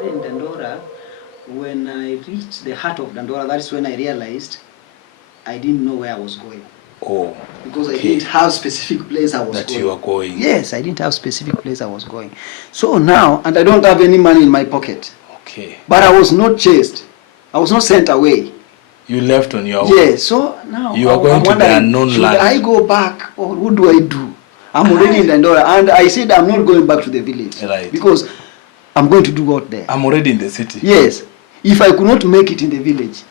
started in Dandora, when I reached the heart of Dandora, that's when I realized I didn't know where I was going. Oh. Because I didn't have specific place I was going. That you are going. Yes, I didn't have specific place I was going. So now, and I don't have any money in my pocket. Okay. But I was not chased. I was not sent away. You left on your own. Yes, so now you are going to the unknown should land. I go back or what do I do? I'm already in Dandora, and I said I'm not going back to the village. Right. Because I'm going to do what there. I'm already in the city. Yes. If I could not make it in the village,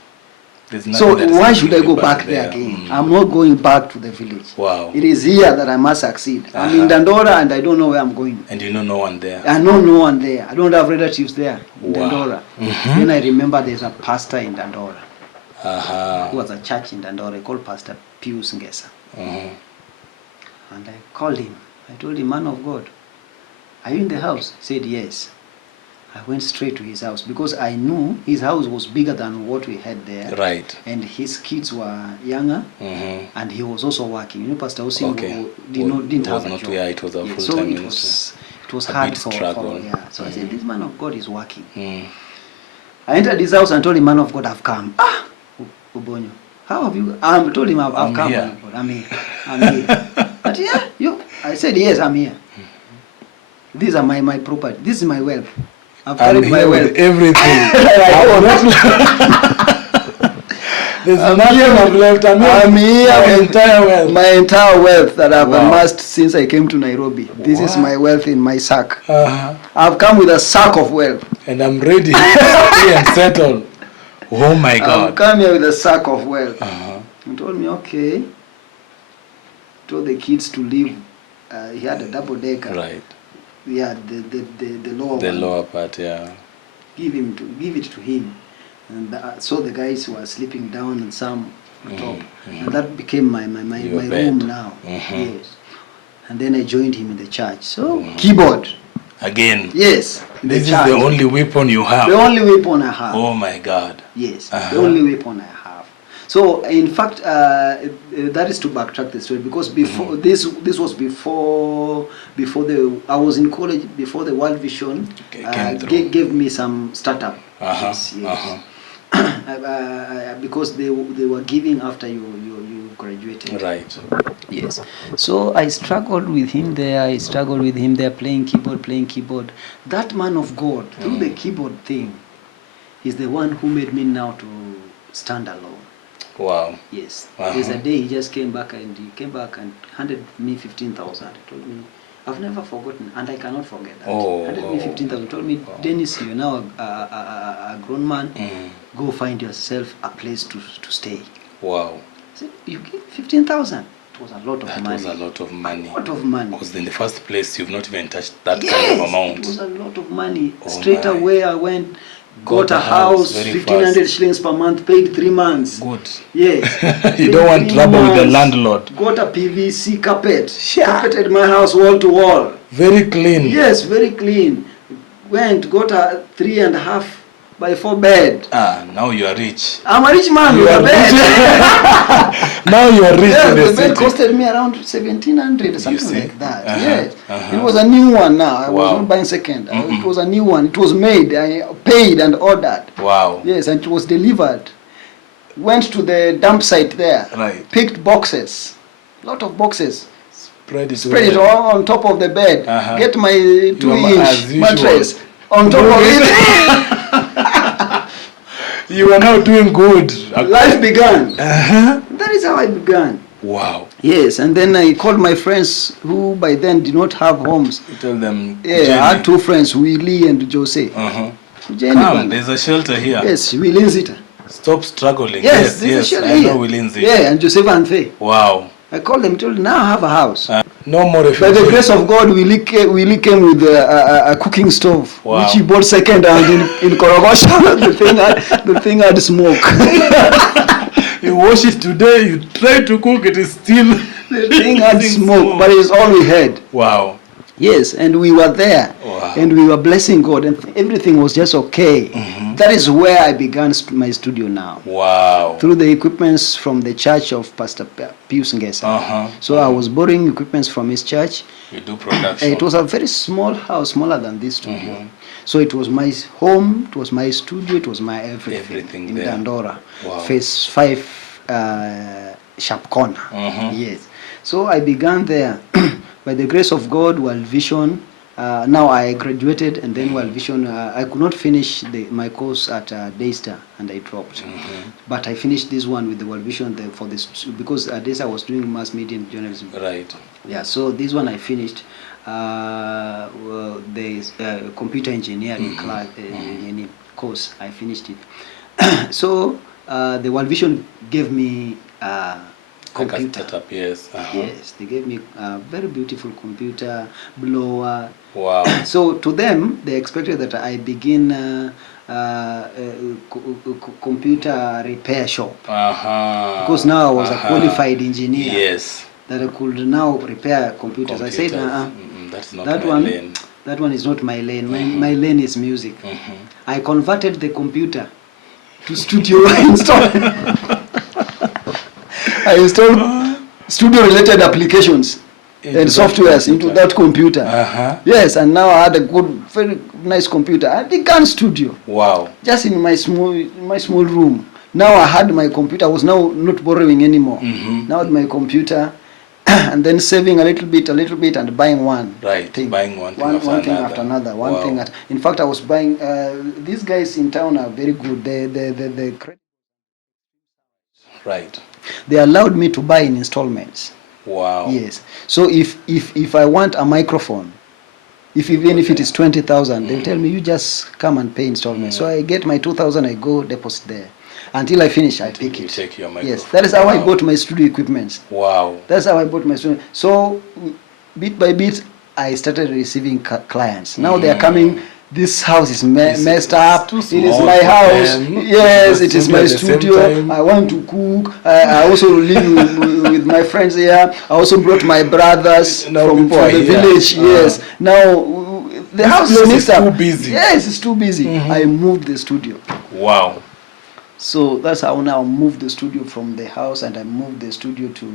so why should I go back there again? I'm not going back to the village. Wow. It is here that I must succeed. I'm in Dandora and I don't know where I'm going. And you know no one there. I know no one there. I don't have relatives there in Wow. Dandora. Then I remember there's a pastor in Dandora. Who was a church in Dandora called Pastor Pius Ngesa. And I called him. I told him, man of God, are you in the house? He said, yes. I went straight to his house because I knew his house was bigger than what we had there. Right. And his kids were younger, and he was also working. You know, Pastor Osim didn't have a job. Yeah, it was a full-time so ministry. it was A hard bit for struggle. So I said, this man of God is working. I entered his house and told him, man of God, I've come. Ubonyo, how have you? I told him I've come. Here. Man of God. I'm here. But yeah, you. I said, yes, I'm here. These are my property. This is my wealth. I've carried my wealth. Everything. There's nothing I've left. I'm here. My entire wealth. My entire wealth that I've amassed since I came to Nairobi. This is my wealth in my sack. I've come with a sack of wealth. And I'm ready to stay and settle. Oh my God. I've come here with a sack of wealth. He told me, okay. Told the kids to leave. He had a double decker. Right. Yeah, the lower one. The lower part, yeah. Give it to him. And so the guys were sleeping down and some on top. And that became my room now. Yes. And then I joined him in the church. So keyboard. Again. Yes. This is the only weapon you have. The only weapon I have. Oh my God. Yes. The only weapon I have. So in fact, that is to backtrack the story because before this was before I was in college before the World Vision gave me some startup. Yes. Because they were giving after you graduated. Right. Yes. So I struggled with him there. Playing keyboard. That man of God through the keyboard thing, is the one who made me now to stand alone. Wow. Yes. There's a day he just came back and handed me 15,000. He told me, I've never forgotten, and I cannot forget that. Handed me 15,000. Told me, Dennis, you're now a grown man. Go find yourself a place to stay. Wow. I said, you give 15,000. It was a lot of money. That was a lot of money. A lot of money. Because in the first place, you've not even touched that kind of amount. It was a lot of money. Straight away, I went. Got a house, 1,500 shillings per month, paid 3 months. Good. Yes. You don't want trouble with the landlord. Got a PVC carpet. Carpeted my house wall to wall. Very clean. Yes, very clean. Went, got a 3.5 by 4 bed. Now you are rich. I'm a rich man with a bed. Now you are rich in the bed city. Costed me around 1,700, something like that. Yes. It was a new one now. I was not buying second. It was a new one. It was made. I paid and ordered. Wow. Yes, and it was delivered. Went to the dump site there. Right. Picked boxes. Lot of boxes. Spread it all on top of the bed. Get my 2-inch mattress on top of it. You are now doing good. Life began. That is how I began. Wow. Yes, and then I called my friends who by then did not have homes. You tell them. Yeah, I had 2 friends, Willie and Jose. Come, there's a shelter here. Yes, Willie Nzita. Stop struggling. Yes, there's a shelter here. I know Willie Nzita. Yeah, and Joseph Anfe. Wow. I called them, told them, now I have a house. No more refugees. By the grace of God, Willie came with a cooking stove, which he bought second hand in Korogosha. the thing had smoke. You wash it today, you try to cook, it is still... The thing had smoke, but it's all we had. Wow. Yes, and we were there. Wow. And we were blessing God, and everything was just okay. That is where I began my studio now. Wow. Through the equipments from the church of Pastor Pius Ngesa. So I was borrowing equipments from his church, You do production. It was a very small house, smaller than this studio. So it was my home, it was my studio, it was my everything in there. Dandora. Wow. Phase 5, Sharp Corner. Yes. So I began there. By the grace of God, World Vision. Now I graduated, and then World Vision. I could not finish my course at Daystar, and I dropped. But I finished this one with the World Vision for this, because at Daystar I was doing mass media and journalism. Right. Yeah. So this one I finished. The computer engineering class course, I finished it. So the World Vision gave me computer. Setup, yes. Yes, they gave me a very beautiful computer, blower. Wow. So to them, they expected that I begin computer repair shop. Because now I was a qualified engineer. Yes. That I could now repair computers. I said, that's not that my one, lane. That one is not my lane. My lane is music. I converted the computer to studio install. I installed studio-related applications and softwares into that computer. Yes, and now I had a good, very nice computer. I began studio. Wow. Just in my small room. Now I had my computer. I was now not borrowing anymore. Now with my computer, and then saving a little bit, and buying one. Right. Thing. Buying one thing after another. One thing. In fact, I was buying. These guys in town are very good. The right. They allowed me to buy in installments. Wow. Yes. So if I want a microphone, even if it is 20,000, they'll tell me, you just come and pay installments. So I get my 2,000, I go deposit there. Until I finish, I pick it. Take your microphone. Yes, that is how I bought my studio equipment. Wow. That's how I bought my studio. So bit by bit, I started receiving clients. Now they are coming. This house is messed up. It is my house. Yes, it is my studio. I want to cook. I also live with my friends here. I also brought my brothers from the village. Yes. Now the house is messed up. Too busy. Yes, it's too busy. I moved the studio. Wow. So that's how now I moved the studio from the house, and I moved the studio to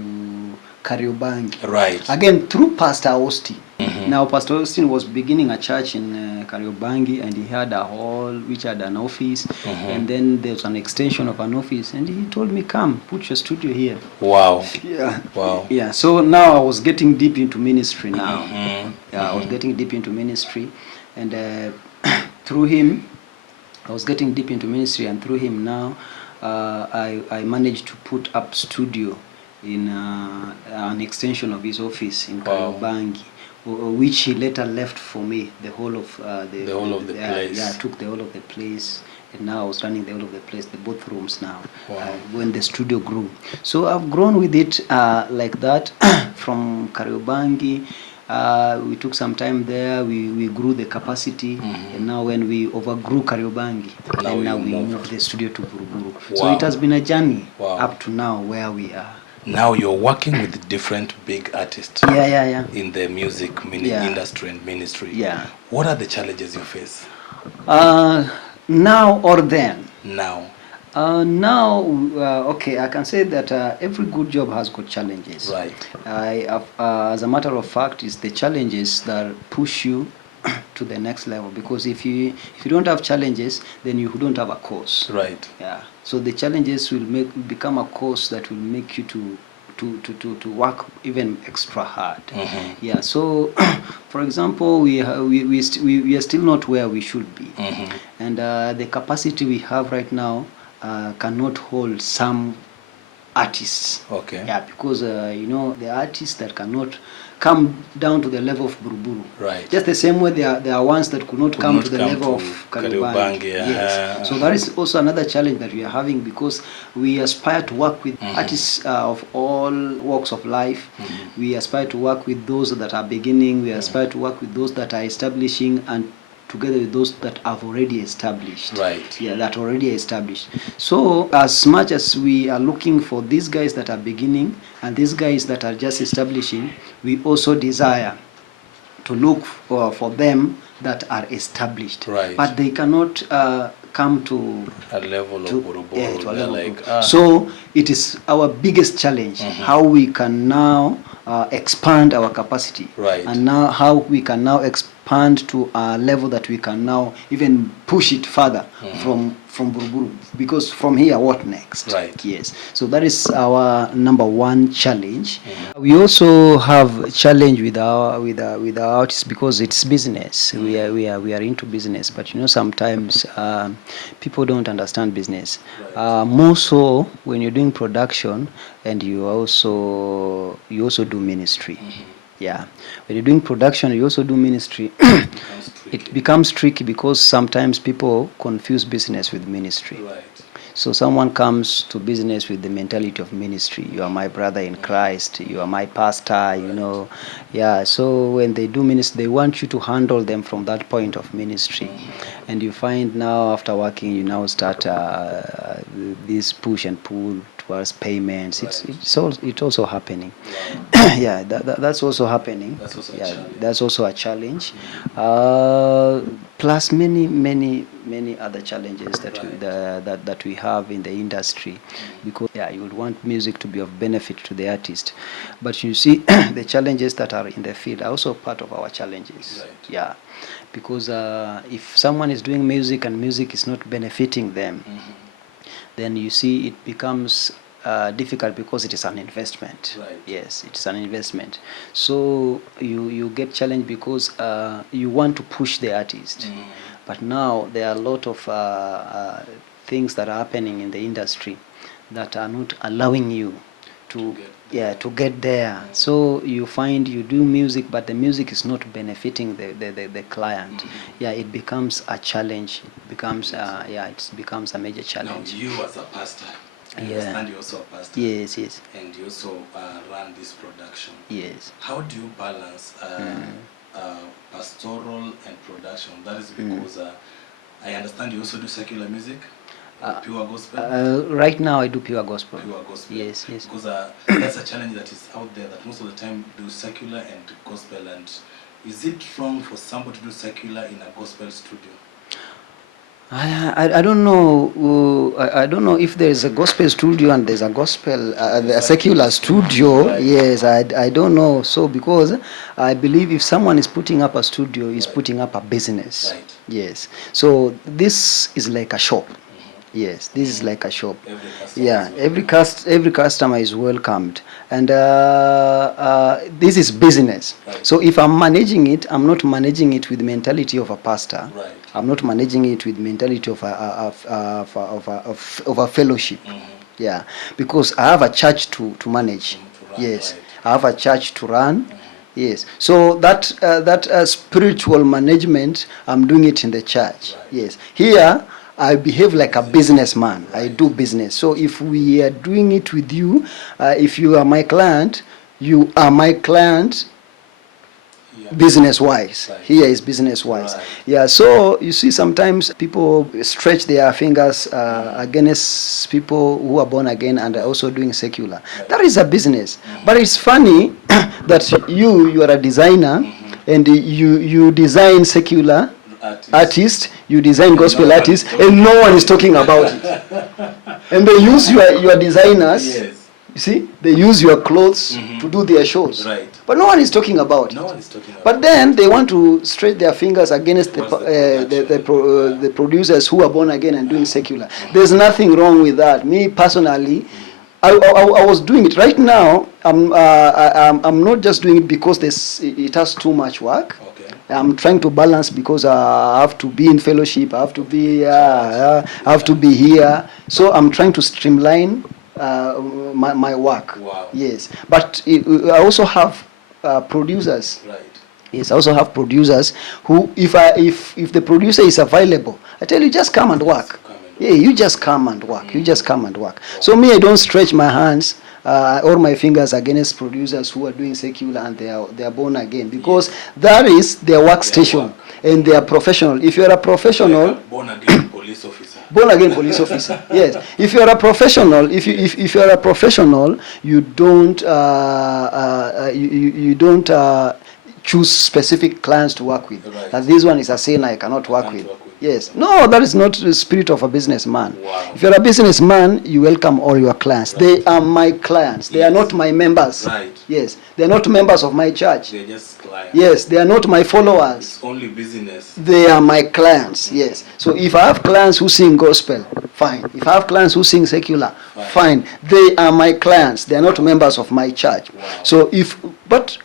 Kariobangi. Right. Again, through Pastor Austin. Now, Pastor Austin was beginning a church in Kariobangi, and he had a hall which had an office, and then there was an extension of an office, and he told me, come, put your studio here. Wow. Yeah. Wow. Yeah. So now I was getting deep into ministry now. Yeah, I was getting deep into ministry, and through him, I was getting deep into ministry, and through him now, I managed to put up studio in an extension of his office in Kariobangi, which he later left for me. The whole of the whole of the place. Yeah, I took the whole of the place, and now I was running the whole of the place, the both rooms now. When the studio grew, so I've grown with it like that from Kariobangi. We took some time there. We grew the capacity, and now when we overgrew Kariobangi, now we moved the studio to Buruburu. Wow. So it has been a journey up to now where we are. Now you're working with different big artists. Yeah. In the music industry and ministry. Yeah. What are the challenges you face? Now or then? Now. Okay, I can say that every good job has got challenges. Right. As a matter of fact, it's the challenges that push you to the next level, because if you don't have challenges, then you don't have a course. Right. Yeah. So the challenges will become a course that will make you to work even extra hard. Yeah. So, for example, we are still not where we should be, and the capacity we have right now cannot hold some artists. Okay. Yeah, because the artists that cannot come down to the level of Buruburu. Right. Just the same way there are ones that could not come to the level of Kariobangi. Yes. So that is also another challenge that we are having, because we aspire to work with artists of all walks of life. We aspire to work with those that are beginning. We aspire to work with those that are establishing, and together with those that have already established. Right. Yeah, that already established. So as much as we are looking for these guys that are beginning and these guys that are just establishing, we also desire to look for them that are established. Right. But they cannot come to a level of Buruburu. Yeah, to a level so it is our biggest challenge, how we can now expand our capacity. Right. And now how we can now expand to a level that we can now even push it further from Buruburu, because from here what next? Right. Yes. So that is our number one challenge. We also have a challenge with our artists because it's business. We are into business, but sometimes people don't understand business. Right. More so when you're doing production and you also do ministry. Yeah, when you're doing production, you also do ministry. It becomes tricky because sometimes people confuse business with ministry. Right. So someone comes to business with the mentality of ministry. You are my brother in Christ. You are my pastor, Yeah, so when they do ministry, they want you to handle them from that point of ministry. And you find now after working, you now start this push and pull towards payments. Right. It's also happening. Wow. Yeah, that's also happening. That's also a challenge. That's also a challenge. Plus many other challenges that we have in the industry, because you would want music to be of benefit to the artist, but you see the challenges that are in the field are also part of our challenges. Right. Yeah, because if someone is doing music and music is not benefiting them, then you see it becomes difficult because it is an investment. Right. Yes, it's an investment. So you get challenged because you want to push the artist. But now there are a lot of things that are happening in the industry that are not allowing you to get there. So you find you do music, but the music is not benefiting the client. Yeah, it becomes a challenge. It becomes it becomes a major challenge. Now, you as a pastor, I understand you're also a pastor. Yes. And you also run this production. Yes. How do you balance pastoral and production? That is because I understand you also do secular music, pure gospel. Right now I do pure gospel. Pure gospel. Yes. Because that's a challenge that is out there, that most of the time do secular and gospel. And is it wrong for somebody to do secular in a gospel studio? I don't know. I don't know if there is a gospel studio and there's a gospel, a secular studio. Right. Yes, I don't know. So because I believe if someone is putting up a studio, he's putting up a business. Right. Yes. So this is like a shop. Yes, this is like a shop. Every customer is welcomed, and this is business. Right. So if I'm managing it, I'm not managing it with the mentality of a pastor. Right. I'm not managing it with the mentality of a fellowship. Yeah, because I have a church to manage. Yes, right. I have a church to run. Yes, so that spiritual management, I'm doing it in the church. Right. Yes, here I behave like a businessman. Right. I do business. So if we are doing it with you, if you are my client, you are my client. Business-wise. Right. Here is business-wise. Right. Yeah, so you see sometimes people stretch their fingers against people who are born again and are also doing secular. Right. That is a business. But it's funny that you are a designer and you design secular artist, you design gospel artists, and no one is talking about it. And they use your designers. Yes. You see, they use your clothes to do their shows. Right. But no one is talking about it. No one is talking about it. But then they want to stretch their fingers against the producers who are born again and doing secular. There's nothing wrong with that. Me personally, I was doing it. Right now, I'm not just doing it because it has too much work. Okay. I'm trying to balance because I have to be in fellowship. I have to be here. So I'm trying to streamline my work. Wow. Yes, but I also have producers. Right. Yes, I also have producers who, if the producer is available, I tell you, just come and work. Yeah, you just come and work. You just come and work. Wow. So me, I don't stretch my hands or my fingers against producers who are doing secular and they are born again, because that is their workstation and they are professional. If you are a professional, like a born again police officer. Born again police officer. Yes. If you are a professional, if you are a professional, you don't choose specific clients to work with. Right. That this one is a sinner I cannot work with. Yes. No, that is not the spirit of a businessman. Wow. If you're a businessman, you welcome all your clients. Right. They are my clients. They are not my members. Right. Yes. They are not members of my church. They're just clients. Yes. They are not my followers. It's only business. They are my clients. Yes. So if I have clients who sing gospel, fine. If I have clients who sing secular, fine. They are my clients. They are not members of my church. Wow. So but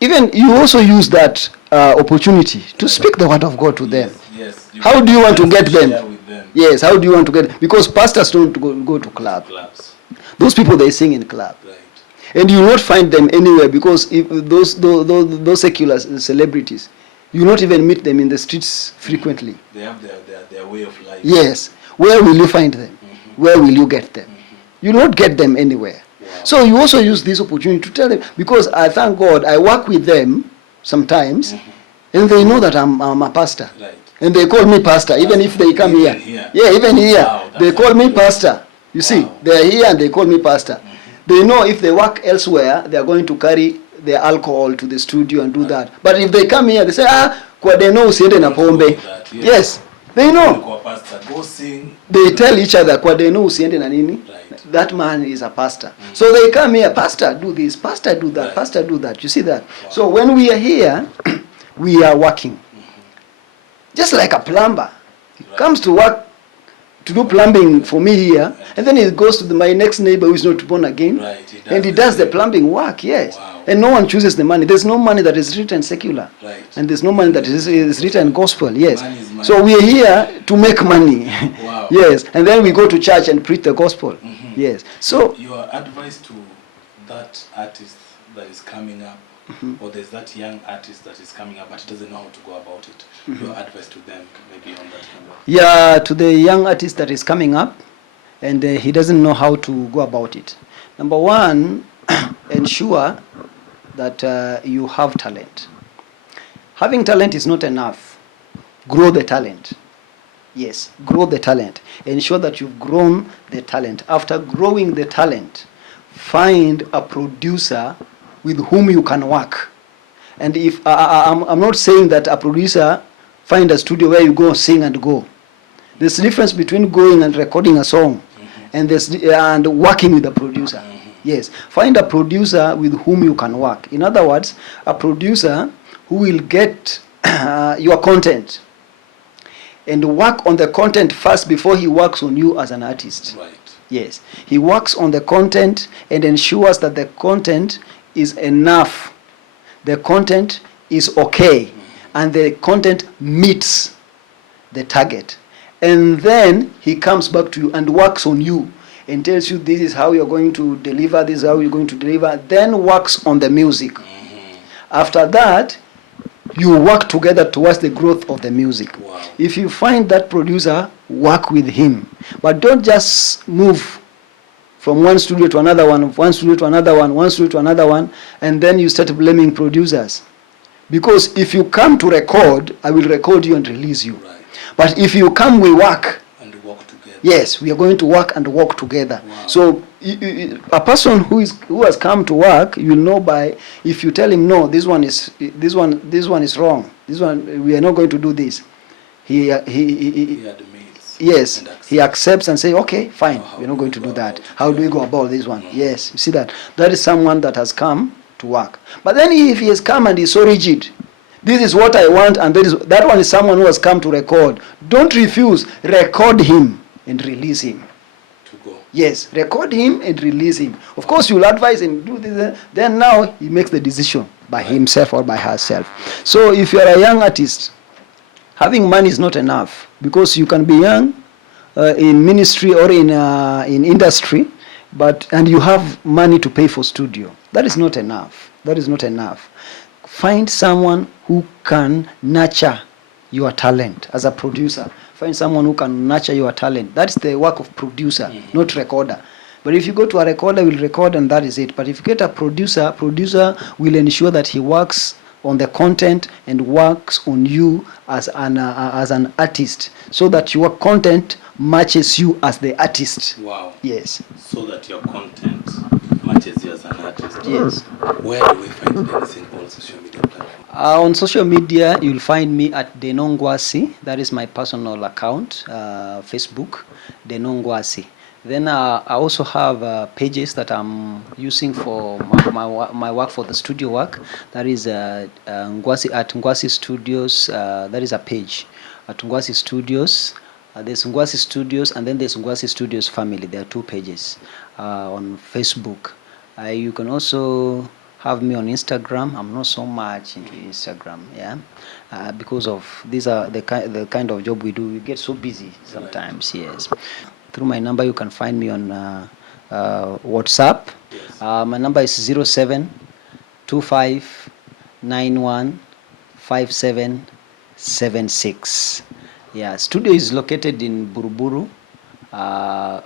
even you also use that opportunity to speak the word of God to them. Yes. How do you want to get them? With them? Yes, how do you want to get? Because pastors don't go to clubs. Those people, they sing in club. Right. And you will not find them anywhere, because if those secular celebrities, you will not even meet them in the streets frequently. They have their way of life. Yes. Where will you find them? Where will you get them? You will not get them anywhere. Wow. So you also use this opportunity to tell them, because I thank God I work with them sometimes, and they know that I'm a pastor. Right. And they call me pastor, even if they come here. Yeah, even here. Wow, they call me pastor. You see, they're here and they call me pastor. They know if they work elsewhere, they are going to carry their alcohol to the studio and do that. But if they come here, they say, kwa deno usiende na pombe. Yes, they know. Go sing. They tell each other, kwa deno usiende na nini. Right. That man is a pastor. So they come here, pastor, do this, pastor, do that, pastor, do that. You see that? Wow. So when we are here, we are working. Just like a plumber. He comes to work to do plumbing for me here, and then he goes to my next neighbor who is not born again, and he does the plumbing work, yes. Wow. And no one chooses the money. There's no money that is written secular. Right. And there's no money that is written gospel, yes. So we are here to make money. Wow. Yes. And then we go to church and preach the gospel. Yes. So your advice to that artist that is coming up, or there's that young artist that is coming up but doesn't know how to go about it, your advice to them maybe on that kind of... Yeah, to the young artist that is coming up and he doesn't know how to go about it. Number one, ensure that you have talent. Having talent is not enough. Grow the talent. Yes, grow the talent. Ensure that you've grown the talent. After growing the talent, find a producer with whom you can work. And if I'm not saying that a producer find a studio where you go sing and go. There's a difference between going and recording a song and working with a producer. Yes, find a producer with whom you can work. In other words, a producer who will get your content and work on the content first before he works on you as an artist. Right. Yes, he works on the content and ensures that the content is enough. The content is okay, and the content meets the target. And then he comes back to you and works on you and tells you this is how you're going to deliver, this is how you're going to deliver, then works on the music. After that, you work together towards the growth of the music. Wow. If you find that producer, work with him. But don't just move from one studio to another one, one studio to another one, one studio to another one, and then you start blaming producers. Because if you come to record, I will record you and release you. Right. But if you come, we work. And work together. Yes, we are going to work and work together. Wow. So a person who has come to work, you will know by if you tell him no, this one is wrong. This one we are not going to do this. He admits. Yes, he accepts and say, okay, fine, we're not going to do that. How do we go about this one? Yes, you see that. That is someone that has come to work. But then if he has come and he's so rigid, this is what I want, and that one is someone who has come to record. Don't refuse. Record him and release him. To go. Yes, record him and release him. Of course, you'll advise him, do this. Then now he makes the decision by himself or by herself. So if you're a young artist, having money is not enough, because you can be young in ministry or in industry, and you have money to pay for studio. That is not enough. That is not enough. Find someone who can nurture your talent as a producer. Find someone who can nurture your talent. That's the work of producer, not recorder. But if you go to a recorder, will record and that is it. But if you get a producer will ensure that he works on the content and works on you as an artist, so that your content matches you as the artist. Wow. Yes. So that your content matches you as an artist. Yes. Where do we find Dennies in all social media platforms? On social media, you'll find me at Ngwasi. That is my personal account, Facebook, Ngwasi. Then I also have pages that I'm using for my work for the studio work. That is Ngwasi at Ngwasi Studios. That is a page at Ngwasi Studios. There's Ngwasi Studios, and then there's Ngwasi Studios Family. There are two pages on Facebook. You can also have me on Instagram. I'm not so much into Instagram, yeah, because of these are the kind of job we do. We get so busy sometimes, yes. Through my number, you can find me on WhatsApp. Yes. My number is 0725915776. Yeah, studio is located in Buruburu.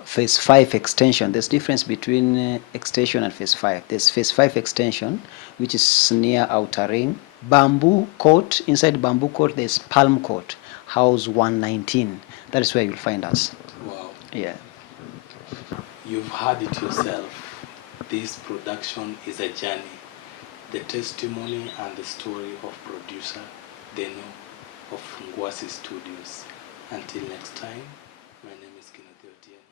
Phase 5 extension. There's difference between extension and phase 5. There's phase 5 extension, which is near Outer Ring. Bamboo Court, inside Bamboo Court, there's Palm Court, house 119. That is where you'll find us. Wow. Yeah. You've heard it yourself. This production is a journey. The testimony and the story of producer Deno of Ngwasi Studios. Until next time, my name is Kenneth Otieno.